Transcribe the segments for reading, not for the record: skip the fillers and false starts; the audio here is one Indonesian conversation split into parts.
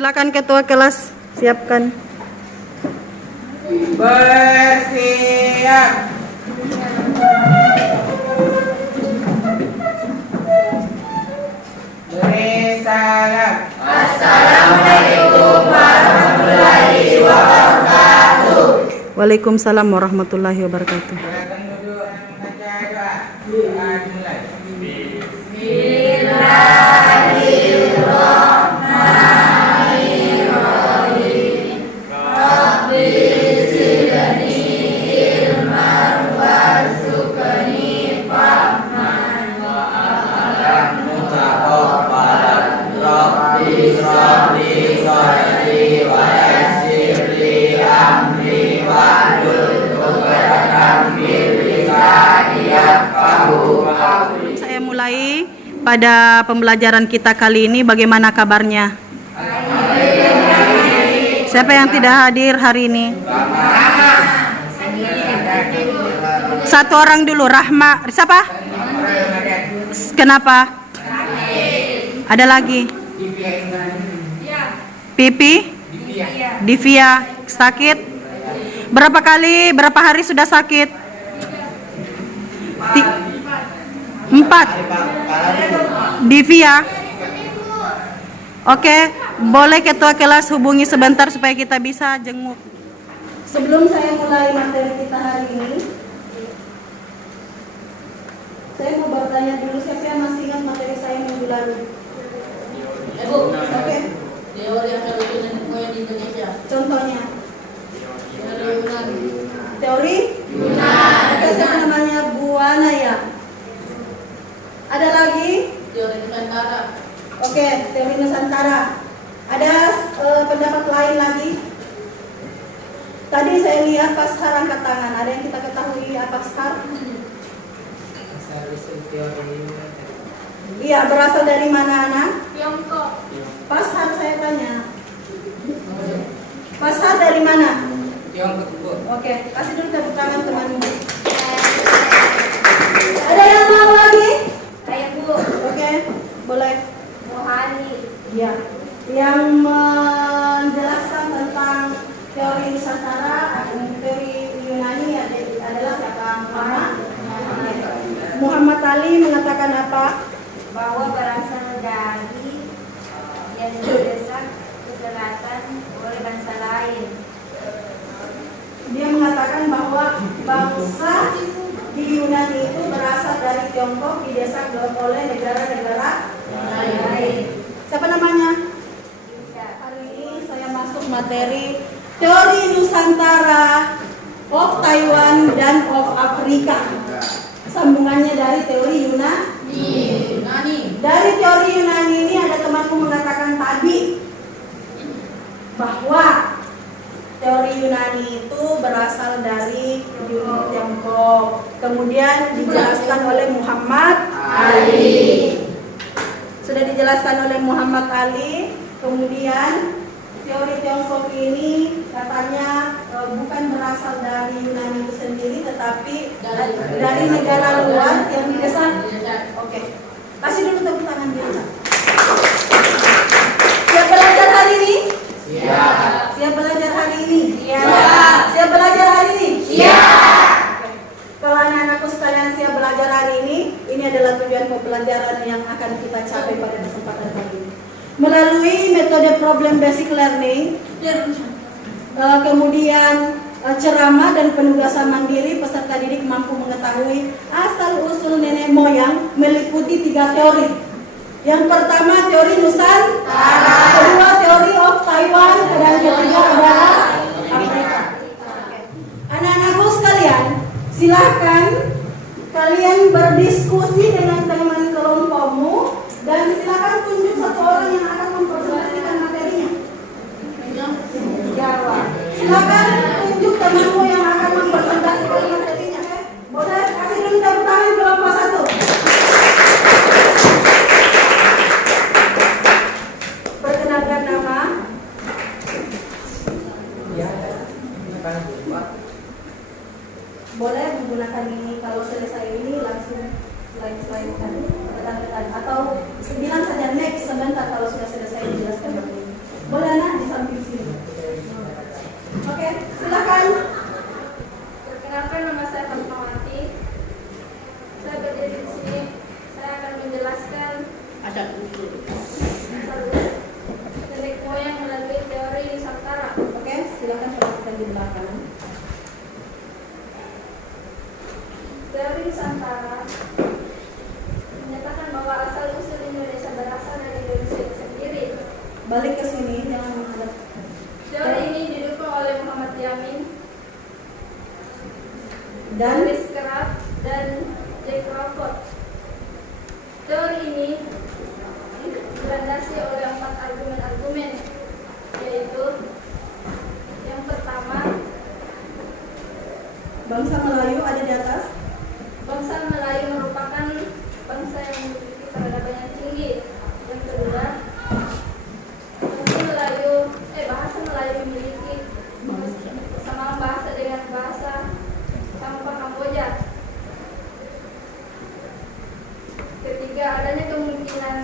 Silakan ketua kelas siapkan. Bersiap. Beri salam. Assalamualaikum warahmatullahi wabarakatuh. Waalaikumsalam warahmatullahi wabarakatuh. Silakan duduk dan membaca doa. Doa dimulai. Bismillahirrahmanirrahim. Rabbi zidni ilman warzuqni fahman wa amalan mutaqabbalan. Rabbi shrahli sadri wa yassir li amri wahlul 'uqdatam min lisani yafqahu qawli. Saya mulai pada pembelajaran kita kali ini. Bagaimana kabarnya? Siapa yang tidak hadir hari ini? Satu orang dulu. Rahma. Siapa? Kenapa? Ada lagi? Pipi? Divia. Sakit? Berapa hari sudah sakit? 4. Divia. Oke, boleh ketua kelas hubungi sebentar supaya kita bisa jenguk. Sebelum saya mulai materi kita hari ini, saya mau bertanya dulu, siapa yang masih ingat materi saya minggu lalu? Oke. Teori evolusi nenek di Indonesia. Contohnya? Teori Yunani. Teori? Yunani. Oke, siapa namanya? Buana ya. Ada lagi? Teori Nusantara. Oke, teori Nusantara. Ada pendapat lain lagi? Tadi saya lihat Paskar angkat tangan. Ada yang kita ketahui apa Paskar? Iya, berasal dari mana anak? Tiongkok. Paskar saya tanya. Paskar dari mana? Tiongkok. Oke, kasih dulu tepuk tangan temanmu. Ada yang mau lagi? Saya Bu. Oke, boleh. Mohani. Ya, yang menjelaskan tentang teori Nusantara atau teori Yunani adalah siapa? Muhammad Ali mengatakan apa? Bahwa berasal dari yang didesak ke selatan oleh bangsa lain. Dia mengatakan bahwa bangsa di Yunani itu berasal dari Tiongkok, didesak oleh negara-negara lain. Siapa namanya? Hari ini saya masuk materi teori Nusantara, of Taiwan dan of Afrika. Sambungannya dari teori Yunani. Dari teori Yunani ini ada temanku mengatakan tadi bahwa teori Yunani itu berasal dari Tiongkok. Kemudian dijelaskan oleh Muhammad Ali. Sudah dijelaskan oleh Muhammad Ali. Kemudian teori Tiongkok ini katanya bukan berasal dari Yunani itu sendiri, tetapi dari negara luar yang didesak. Oke. Kasih dulu tepuk tangan dia. Siap belajar hari ini? Siap. Siap belajar hari ini? Siap. Siap belajar hari ini? Siap. Kalau anak-anakku sekalian siap belajar hari ini adalah tujuan pembelajaran yang akan kita capai pada kesempatan kali ini. Melalui metode problem basic learning, kemudian ceramah dan penugasan mandiri, peserta didik mampu mengetahui asal-usul nenek moyang meliputi 3 teori. Yang pertama teori Nusantara, kedua teori of Taiwan, dan ketiga adalah Afrika. Anak-anakku sekalian, silakan kalian berdiskusi dengan teman kelompokmu dan silakan tunjuk satu orang yang akan mempresentasikan materinya. Jawab. Silakan tunjuk temanmu yang akan mempresentasikan materinya. Boleh kasih dulu tepuk tangan kelompok 1. Perkenalkan nama. Boleh menggunakan ini, kalau selesai ini langsung slide-slide atau bilang saja next sebentar kalau sudah selesai dijelaskan begini. Boleh Nusantara menyatakan bahwa asal usul Indonesia berasal dari Indonesia itu sendiri. Balik ke sini, jangan menghadap. Teori ini didukung oleh Muhammad Yamin, Dan Chris Kraft, dan Jack Crawford. Teori ini dilandasi oleh 4 argumen-argumen, yaitu yang pertama, bangsa Melayu ada di atas. bangsa Melayu merupakan bangsa yang memiliki peradaban yang tinggi. Yang kedua, bahasa Melayu memiliki kesamaan bahasa dengan bahasa tanpa Kamboja. Ketiga, adanya kemungkinan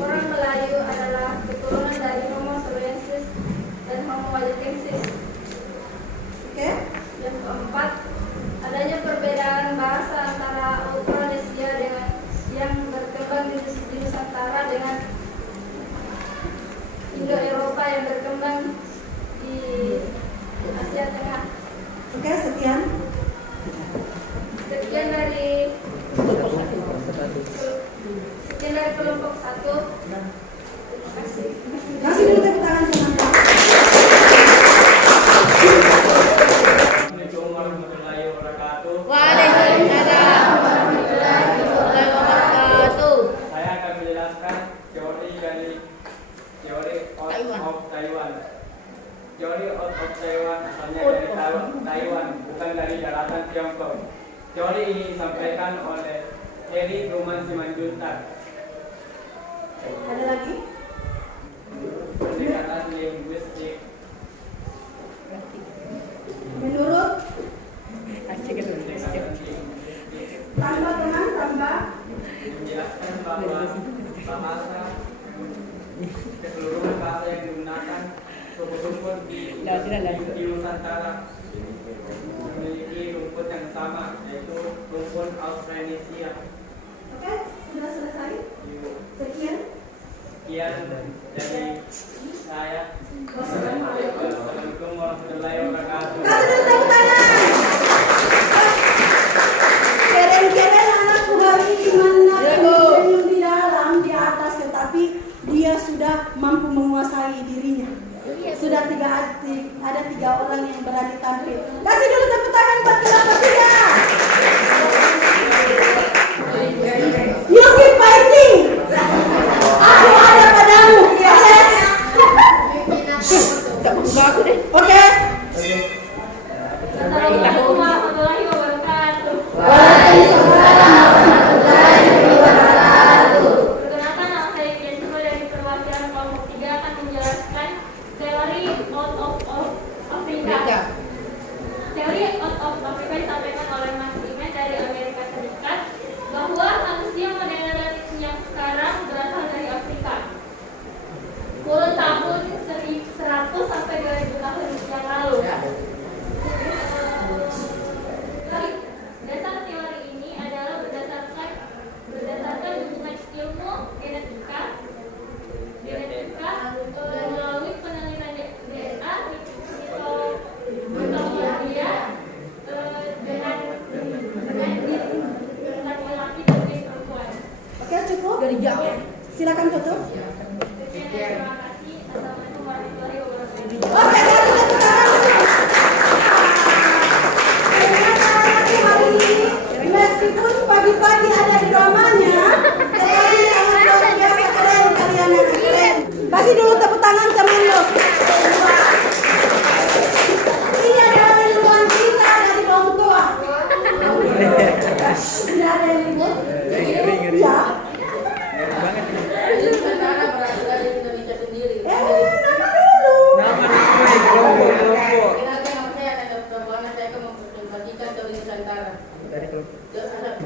orang Melayu adalah keturunan dari Homo sapiensis dan Homo wajachensis. Oke. Yang keempat, adanya perbedaan bahasa antara Australasia dengan yang berkembang di Nusantara dengan Indo-Eropa yang berkembang di Asia Tengah. Oke, sekian. Sekian dari kelompok 1. Terima kasih. Kasih dulu tepuk tangan teman-teman. Assalamualaikum warahmatullahi wabarakatuh. Waalaikumsalam warahmatullahi wabarakatuh. Saya akan menjelaskan teori of Taiwan. Teori of Taiwan asalnya dari Taiwan, bukan dari daratan Tiongkok. Teori ini disampaikan oleh Heri Truman Simanjuntak. Ada lagi? Pendekatan linguistik. Menurut Pendekatan linguistik tambah teman, tambah. menjelaskan bahwa bahasa keseluruhan bahasa yang digunakan rumput-rumput di Nusantara memiliki rumput yang sama, yaitu rumput Austronesia. Oke, sudah selesai. Sekian. Sekian dari saya. Wassalamualaikum warahmatullahi wabarakatuh. Kasih dulu tepuk tangan. Keren-keren anakku hari di mana senyum di dalam, di atas, tetapi dia sudah mampu menguasai dirinya. Sudah ada 3 orang yang berani tampil. Kasih dulu tepuk tangan buat kenapa tidak? You keep fighting. Aku ada padamu. Oke. Assalamualaikum warahmatullahi wabarakatuh. Perkenalkan, nama saya Jessica dari perwakilan kelompok 3 akan menjelaskan teori out of Africa. Teori out of Africa disampaikan oleh Mas Iman dari Amerika Serikat bahwa manusia modern yang sekarang berasal dari Afrika. Kurun tahun 100 sampai 2000 tahun yang lalu. Dasar teori ini adalah berdasarkan hubungan ilmu genetika melalui penelitian DNA mitokondria dengan laki-laki dan perempuan. Oke, cukup. Silakan tutup. Sekian, terima kasih. Assalamualaikum warahmatullahi wabarakatuh. Oke, kasih tepuk tangan. Ternyata hari ini meskipun pagi-pagi ada dramanya, tetapi sangat luar biasa keren kalian anak keren. Kasih dulu tepuk tangan teman lo. Ini adalah ilmuwan kita dari Bongtoa. Sudah ada yang ribut? Ya. Nusantara berasal dari Indonesia sendiri. Nama dulu. Kenalkan, nama saya Nanda Purwana. Saya akan mempresentasikan teori Nusantara.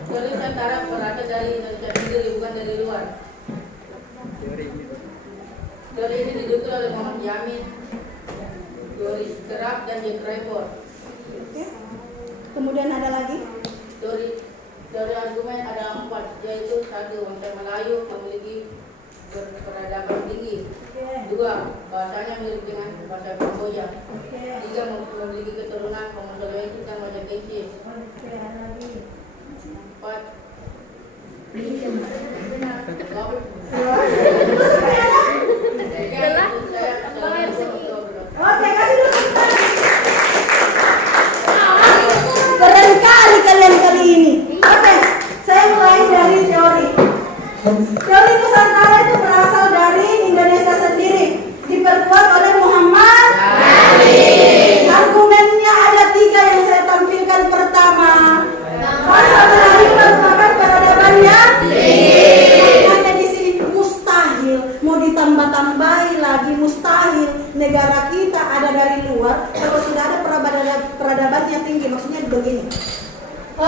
Teori Nusantara berasal dari Indonesia sendiri, bukan dari luar. Teori ini didukung oleh Muhammad Yamin, Chris Kraft, dan Jack Crawford. Oke. Kemudian ada lagi? Teori argumen ada 4, yaitu 1. Bangsa Melayu memiliki peradaban tinggi. 2. Bahasanya mirip dengan bahasa Kamboja. 3. Memiliki keturunan Homo sapiensis dan wajachensis. Oke, ada lagi.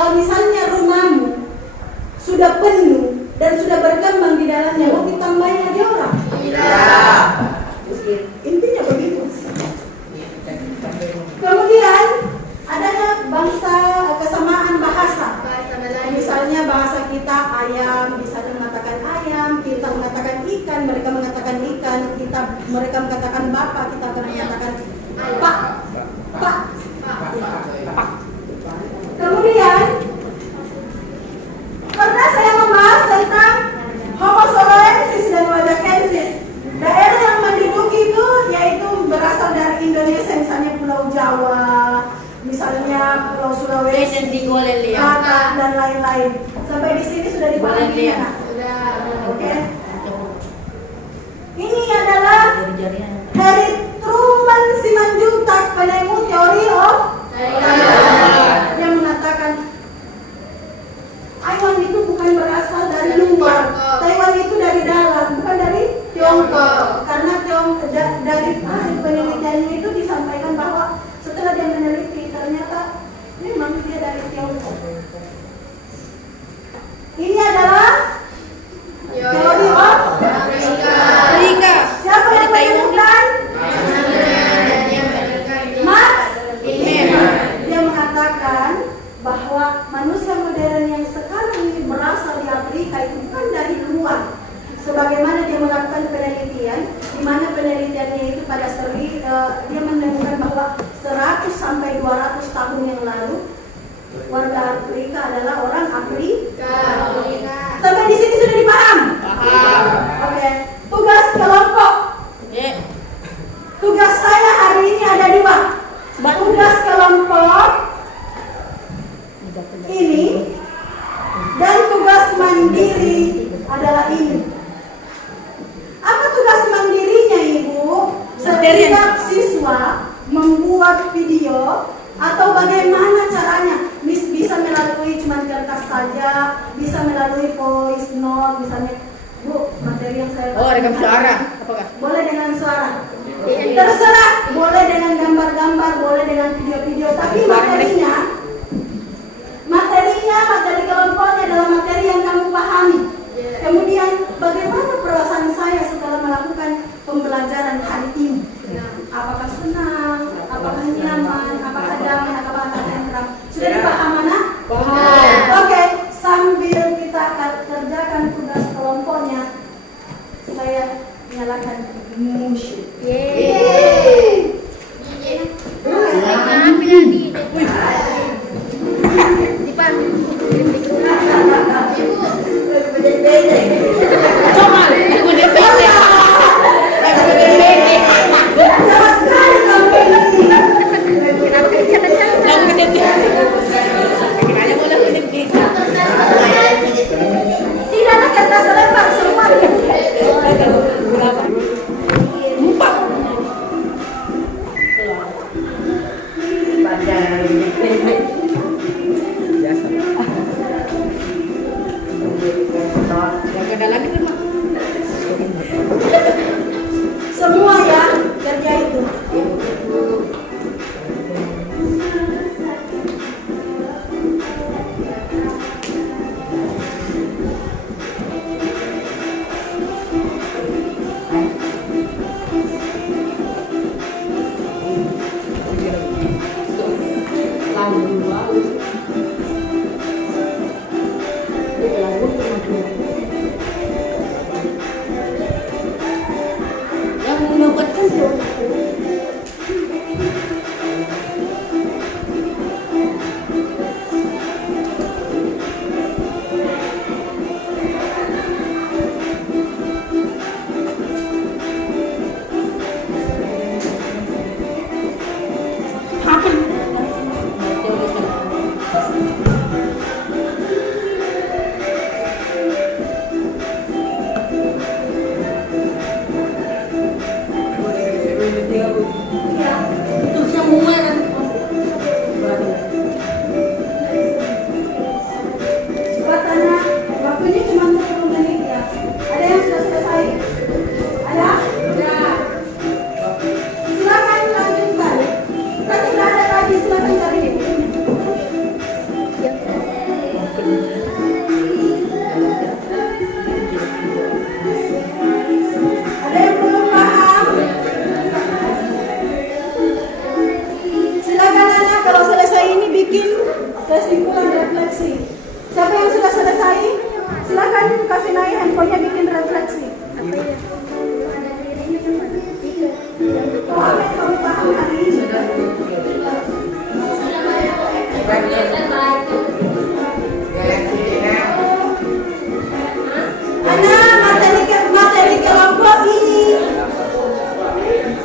Kalau misalnya rumahmu sudah penuh dan sudah berkembang di dalamnya, mau ditambahin lagi orang? Tidak. Intinya begitu. Kemudian adanya bangsa kesamaan bahasa. Misalnya bahasa kita ayam, bisa mengatakan ayam, kita mengatakan ikan, mereka mengatakan ikan, mereka mengatakan bapak, kita akan mengatakan pak. Kemudian pernah saya membahas tentang Homo soloensis dan Wadakensis. Daerah yang menduduki itu yaitu berasal dari Indonesia, misalnya Pulau Jawa, misalnya Pulau Sulawesi, Batak dan lain-lain. Sampai di sini sudah dipahami ya? Oke. Ini adalah Harry Truman Simanjuntak, penemu teori of yang mengatakan Taiwan itu bukan berasal dari luar, Taiwan itu dari dalam, bukan dari Tiongkok. Karena dari hasil penelitiannya itu disampaikan bahwa setelah dia meneliti ternyata memang dia dari Tiongkok. Ini adalah teori of Amerika. siapa yang menemukan? Max dia mengatakan bahwa manusia modern yang sekarang ini berasal di Afrika itu bukan dari luar. Sebagaimana dia melakukan penelitian, di mana penelitiannya itu pada dia menemukan bahwa 100 sampai 200 tahun yang lalu warga Afrika adalah orang Afrika. Sampai di sini sudah dipaham? Paham. Oke. Tugas kelompok. Tugas saya hari ini ada 2. Tugas kelompok ini dan tugas mandiri adalah ini. Apa tugas mandirinya, Ibu? Setiap siswa membuat video atau bagaimana caranya? Bisa melalui cuma kertas saja, bisa melalui voice note, misalnya, Bu, materi yang saya Rekam suara. Apakah? boleh dengan suara, terserah, boleh dengan gambar-gambar, boleh dengan video-video, tapi materi kelompoknya adalah materi yang kamu pahami. Kemudian bagaimana perasaan saya setelah melakukan pembelajaran hari ini? Apakah senang, apakah nyaman, apakah damai, apakah tentram? Sudah dipaham mana? Oke, sambil kita kerjakan tugas kelompoknya, saya nyalakan musik. Yeay. Ada yang belum paham? Silakan anak kalau selesai ini bikin kesimpulan refleksi. Siapa yang sudah selesai? Silakan kasih naik handphonenya bikin refleksi. Oh, apa yang kamu paham hari ini? Anak, materi kelompok ini,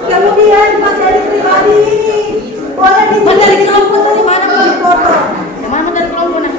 kemudian materi pribadi ini boleh Materi kelompok tadi mana, Bu? foto. Yang mana materi kelompok nah?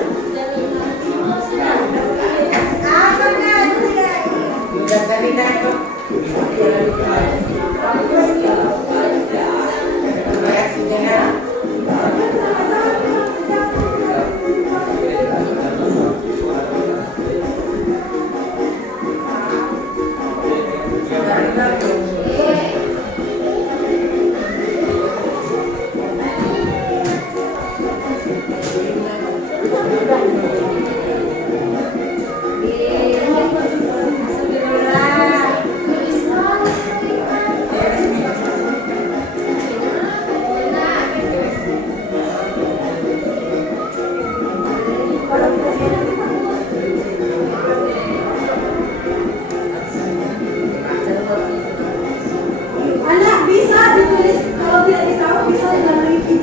Anak bisa ditulis, kalau tidak ditahu bisa dalam itu.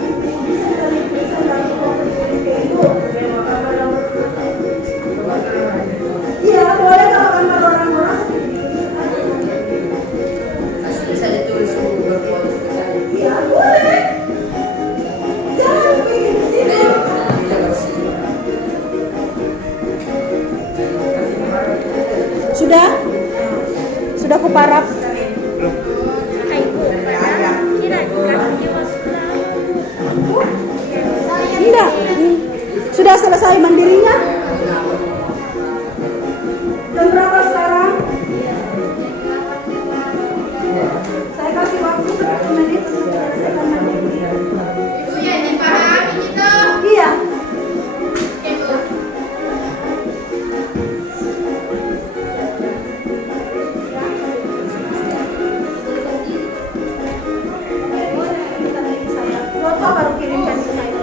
Bisa dalam foto itu. Iya, boleh kalau gambar orang-orang. Bisa ditulis berfoto sekali. Iya, boleh. Jangan bikin di sini. Sudah? Sudah kuparap? Tidak. Sudah selesai mandirinya? Jam berapa sekarang? Saya kasih waktu 10 menit untuk menyelesaikan mandiri. Ibu yang dipahami itu. Iya. Foto baru kirimkan ke saya.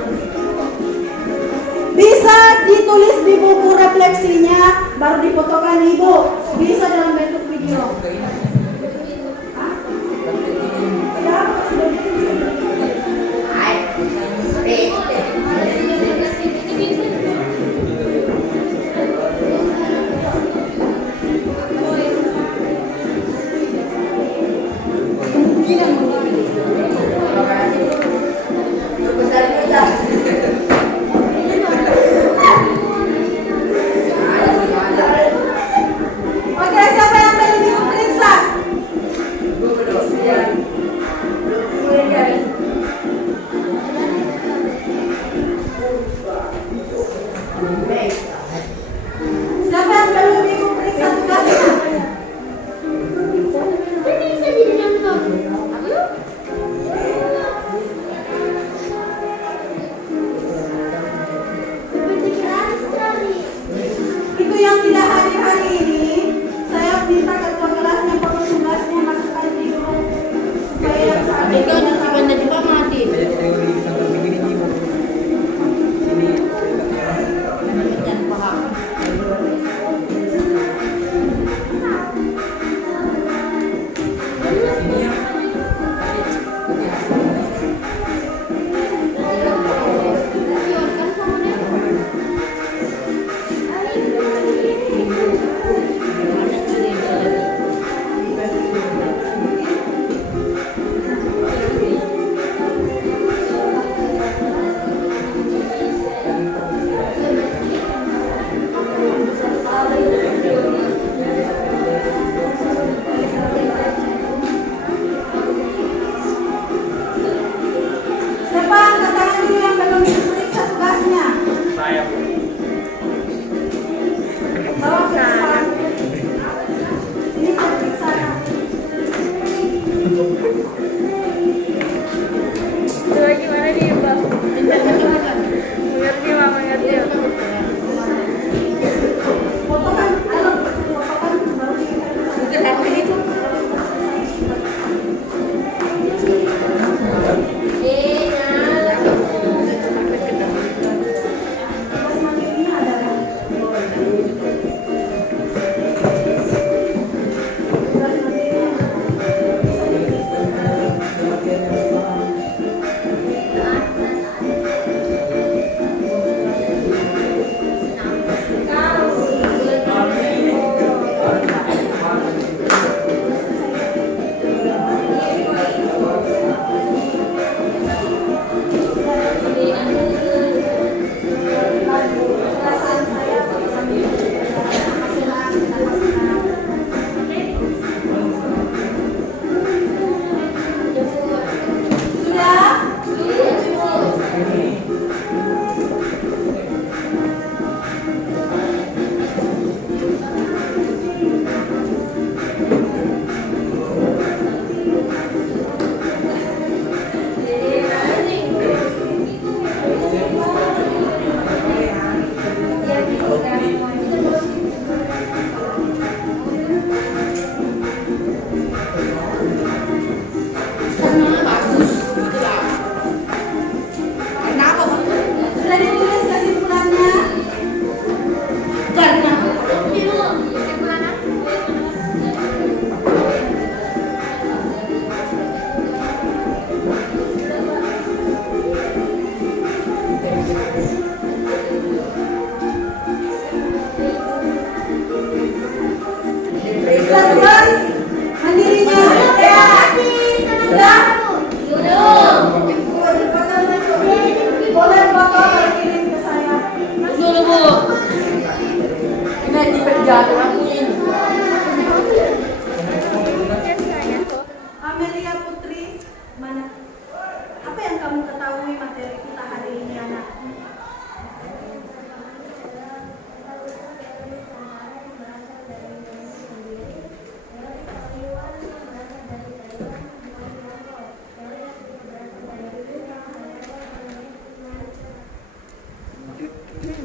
Bisa ditulis di buku refleksinya, baru difotokan ibu. Bisa dalam bentuk video. Hah? Ya, sudah bisa. Oke, siapa yang belum diperiksa? Siapa yang belum diperiksa tugasnya? Ini bisa jadi contoh. Berpikiran sekali. Itu yang tidak hadir hari ini, saya minta ketua kelasnya foto tugasnya masukkan di grup supaya yang saat Ikaw di banda di pamati. Jadi teori sampai begini nih, Bu. Ini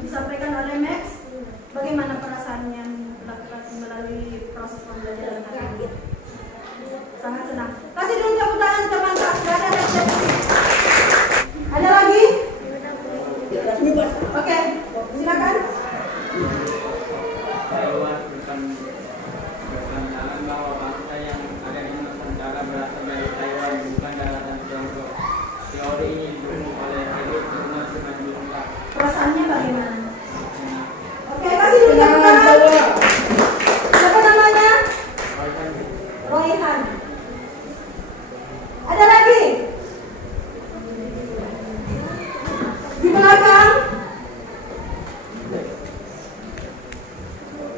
disampaikan oleh Max. Bagaimana perasaannya laki-laki melalui proses pembelajaran tadi? Sangat senang. Kasih dulu tepuk tangan teman tak ada resepsi. Ada lagi? Oke, silakan. Taiwan berpandangan bahwa bangsa yang ada di Nusantara berasal dari Taiwan, bukan daratan Tiongkok. Teori ini didukung oleh elit Rumah Simanjuntak. Perasaannya bagaimana? Oke, kasih dulu tepuk tangan. Siapa namanya? Royhan. Ada lagi? Di belakang?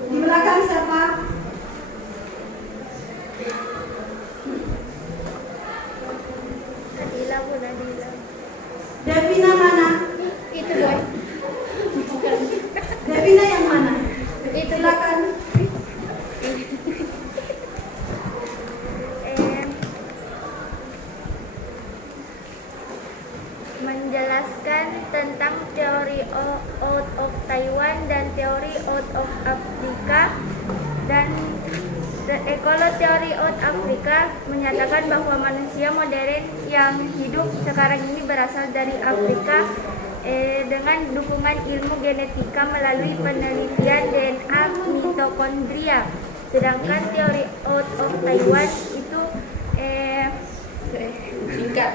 Di belakang siapa? Nadila Bu, Nadila. Devina mana? Itu boy. Devina yang mana? Itu Silakan. Menjelaskan tentang teori out of Taiwan dan teori out of Afrika, dan teori out Afrika menyatakan bahwa manusia modern yang hidup sekarang ini berasal dari Afrika dengan dukungan ilmu genetika melalui penelitian DNA mitokondria. Sedangkan teori out of Taiwan itu Singkat.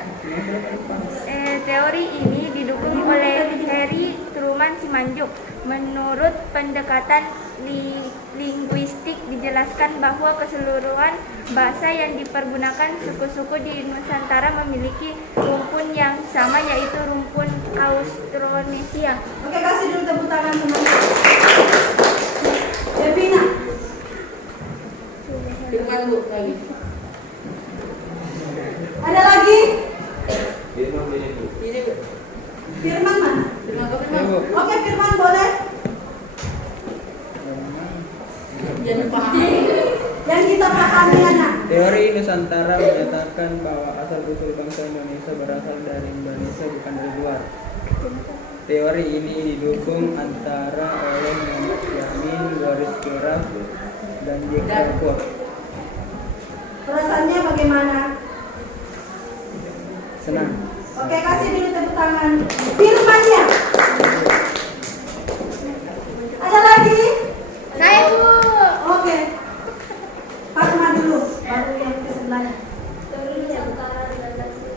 teori ini didukung oleh Harry Truman Simanjuk. Menurut pendekatan linguistik dijelaskan bahwa keseluruhan bahasa yang dipergunakan suku-suku di Nusantara memiliki rumpun yang sama, yaitu rumpun Austronesia. Oke, kasih dulu tepuk tangan teman-teman. Devina. Firman Bu lagi. Ada lagi? Ini Bu. Firman mana? Firman ke Firman. Oke, Firman boleh. Jangan paham. Yang kita pahami anak. Teori Nusantara menyatakan bahwa asal-usul bangsa Indonesia berasal dari Indonesia, bukan dari luar. Teori ini didukung antara oleh Muhammad Yamin, Boris Keraf, dan Jack Crawford. Perasaannya bagaimana? Senang. Oke, kasih dulu tepuk tangan. Firmannya. Ada lagi? Saya Bu. Oke. Fatma dulu, baru yang ke sebelahnya. Teori Nusantara dilandasi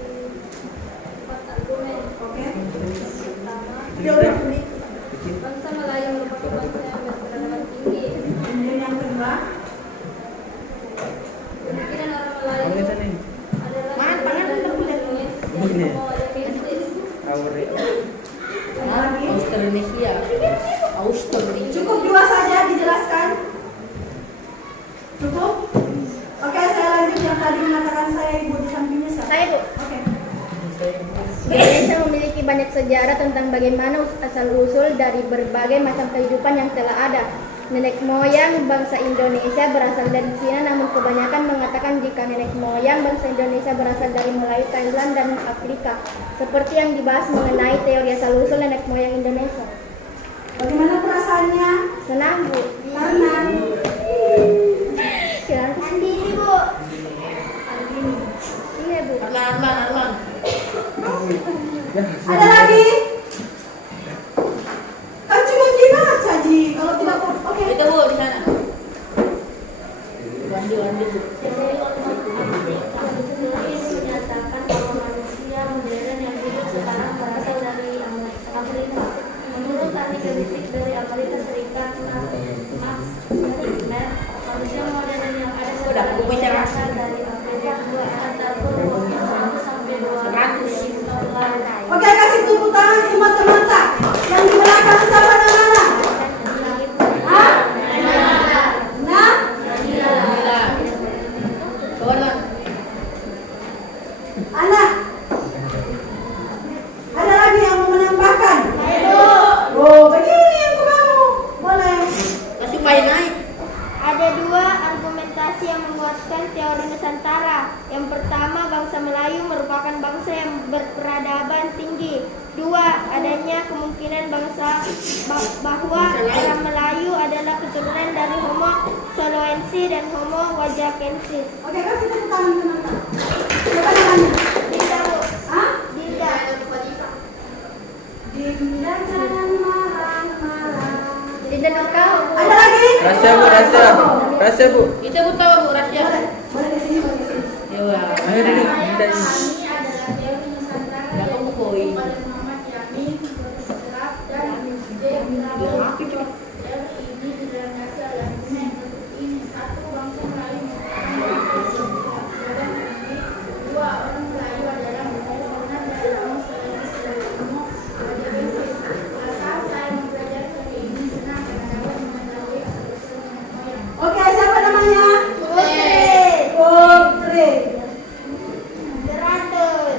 4 argumen. Oke. Pertama, Teori bangsa Melayu merupakan bangsa yang berperadaban tinggi. kemudian yang kedua. Pemikiran orang Melayu Kamu lihat nih. adalah Ini. Genesis. Aurel. Lagi. Austronesia. Austronesia. Cukup dua saja dijelaskan. Cukup? Oke, saya lanjut yang tadi mengatakan saya ibu di sampingnya siapa? Saya Bu. Oke. Indonesia memiliki banyak sejarah tentang bagaimana asal-usul dari berbagai macam kehidupan yang telah ada. Nenek moyang bangsa Indonesia berasal dari Cina, namun kebanyakan mengatakan jika nenek moyang bangsa Indonesia berasal dari Melayu, Thailand, dan Afrika. Seperti yang dibahas mengenai teori asal-usul nenek moyang Indonesia. Bagaimana perasaannya? Senang Bu. Karena Jangan sendiri Bu. Iya Bu. Arman. ada lagi? Kan cuma gimana saji? Kalau tidak oke. Itu Bu di sana. Wandi Bu. Teori ini menyatakan bahwa manusia modern yang hidup sekarang berasal dari Afrika. Menurut ahli genetik dari Amerika Serikat, Max Stigler, manusia modern yang ada sekarang ini berasal dari Afrika antara umur 1 sampai 200 tahun lalu. Oke, kasih tepuk tangan semua teman-teman. Yang di belakang siapa namanya? Hah? Nah? Alhamdulillah. Tolong. Anak? Ada lagi yang mau menambahkan? Oh, begini yang mau. Boleh. Masih main naik. bahwa orang Melayu adalah keturunan dari Homo soloensis dan Homo wajakensis. Oke, kasih tepuk tangan teman-teman. Siapa namanya? Dinda, Bu. Hah? Dinda. Dinda jangan marah-marah. Dinda Nurkau. Ada lagi? Rasya Bu, Rasya. Rasya Bu. Itu Bu tahu Bu Rasya. Boleh di sini, boleh di sini. Ya. Ayo duduk. Minta ini. Ini adalah teori Nusantara Ya, kamu koi. oleh Muhammad Yamin, Serap, dan J. Prabowo. Teori ini dilandasi oleh argumen ini: satu, bangsa Melayu merupakan dua, orang Melayu adalah keturunan dari Homo soloensis dan Homo wajakensis. Asal saya mempelajari teori ini senang karena dapat mengetahui asal-usul nenek moyang. Oke, siapa namanya? Putri. Putri. 100.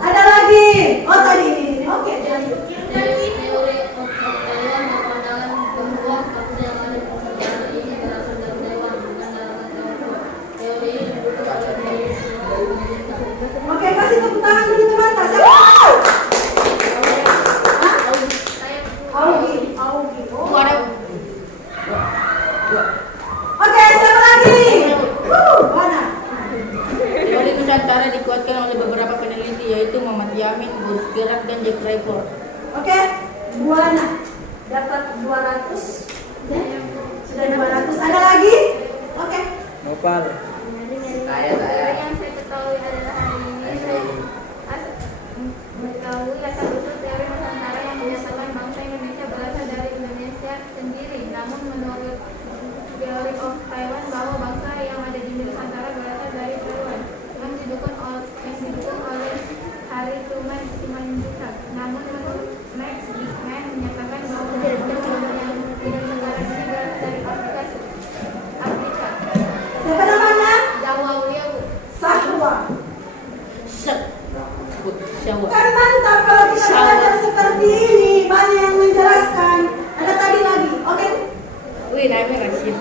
Ada lagi? Oh, tadi ini. Oke. Dari teori Taiwan berpandangan bahwa bangsa yang ada di sejarah ini berasal dari Taiwan, bukan dari Tiongkok. Teori ini didukung oleh Oke, kasih tepuk tangan dulu teman-teman. Siapa? Augie. Augie. Oh. Oke, siapa lagi? Mana? Teori Nusantara dikuatkan oleh beberapa peneliti yaitu Muhammad Yamin, Gus Gerak, dan Jack Rayford. Oke, Buana dapat 200. Sudah 200. Ada lagi? Oke. Nopal. yang saya ketahui adalah hari ini saya mengetahui asal-usul teori Nusantara yang menyatakan bangsa Indonesia berasal dari Indonesia sendiri. Namun menurut teori of Taiwan bahwa bangsa yang ada di Nusantara berasal dari Taiwan yang didukung oleh Harry Truman Simanjuntak. Namun menurut Max Beckman menyatakan bahwa bangsa yang di Nusantara ini berasal dari Afrika. Siapa namanya? Jawa Uliau. Sahwa. Syawa. Kan mantap kalau kita belajar seperti ini, banyak yang menjelaskan. Ada tadi lagi. Oke. Wih, namanya Rasya.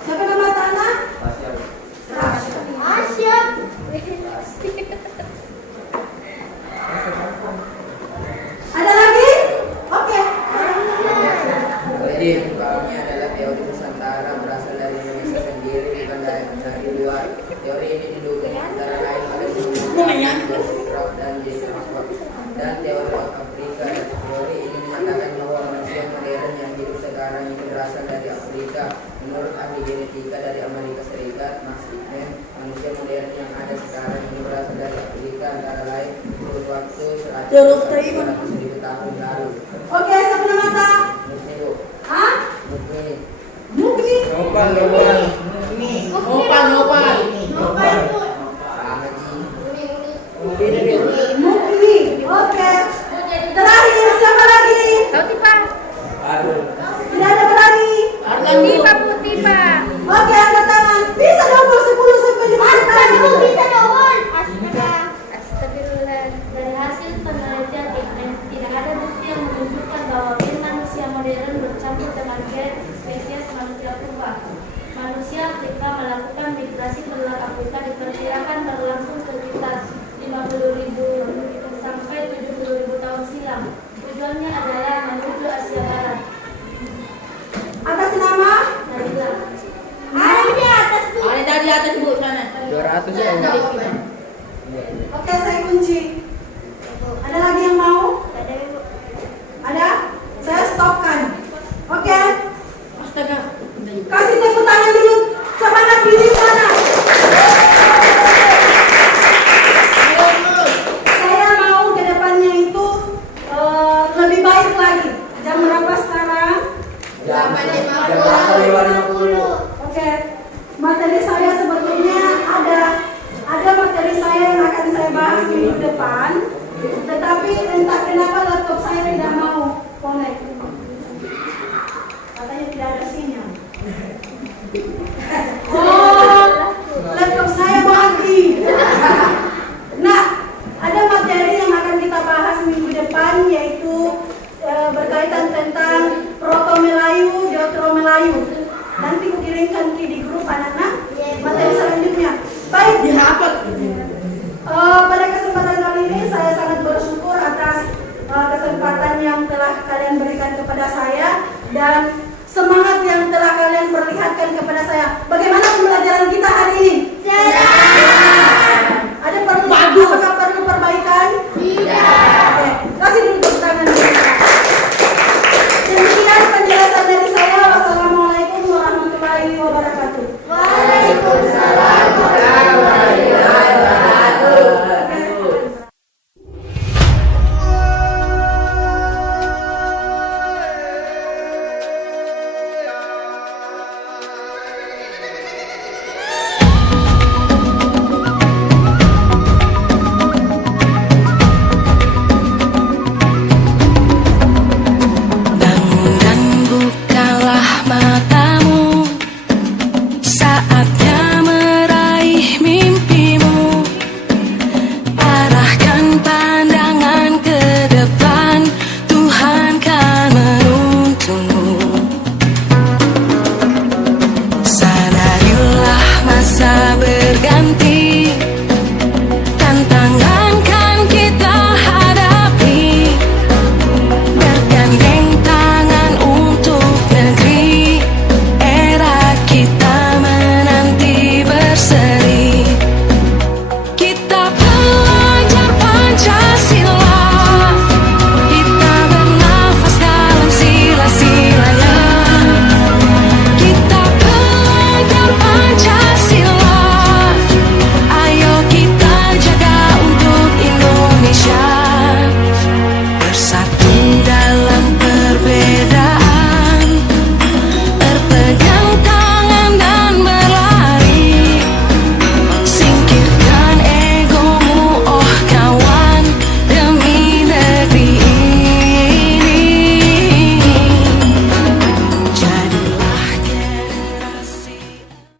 Siapa nama tanah? Asya. Ada lagi? Oke. Jadi pengetahuannya adalah teori Nusantara berasal dari Indonesia sendiri, bukan dari luar. Teori ini didukung antara lain oleh Rock dan James Roswell dan teori Afrika. Teori ini menyatakan bahwa manusia modern yang hidup sekarang itu berasal dari Afrika. Menurut ahli genetika dari Amerika Serikat, Max Beckman, manusia modern yang ada sekarang ini berasal dari Afrika antara lain kurun waktu 100.000 tahun lalu. Oke, siapa nama tak? Muslim. Hah? Mukmin. Mukmi. Nopal, Nopal. Nopal. Mukmi. Oke. Terakhir siapa lagi? Tahu tipa? Tidak ada lagi. Tipa putih Pak. Oke, angkat tangan. Bisa double 10 sampai 15 kali. Bisa double. Astaga. Astagfirullah. Dari hasil penelitian tidak ada bukti yang menunjukkan bahwa gen manusia modern bercampur dengan gen spesies manusia purba. Manusia Afrika melakukan migrasi ke luar Afrika diperkirakan berlangsung sekitar 50.000 sampai 70.000 tahun silam. Tujuannya adalah menuju Asia Barat. Atas nama? Nabila. Ada di atas Bu. Ada di atas Bu sana. 200 tahun. Oke, saya kunci. Ada lagi yang mau? Ada Bu. Ada? Saya stopkan. Oke. Astaga. Kasih tepuk tangan dulu. Semangat bini mana? Saya mau ke depannya itu lebih baik lagi. Jam berapa sekarang? Jam 5:50. Oke. Materi saya sebetulnya ada materi saya yang akan saya bahas minggu depan. Tetapi entah kenapa laptop saya tidak mau connect. Katanya tidak ada sinyal. Oh, laptop saya mati. Nah, ada materi yang akan kita bahas minggu depan yaitu berkaitan tentang Proto Melayu, Deutero Melayu. Nanti kukirimkan saat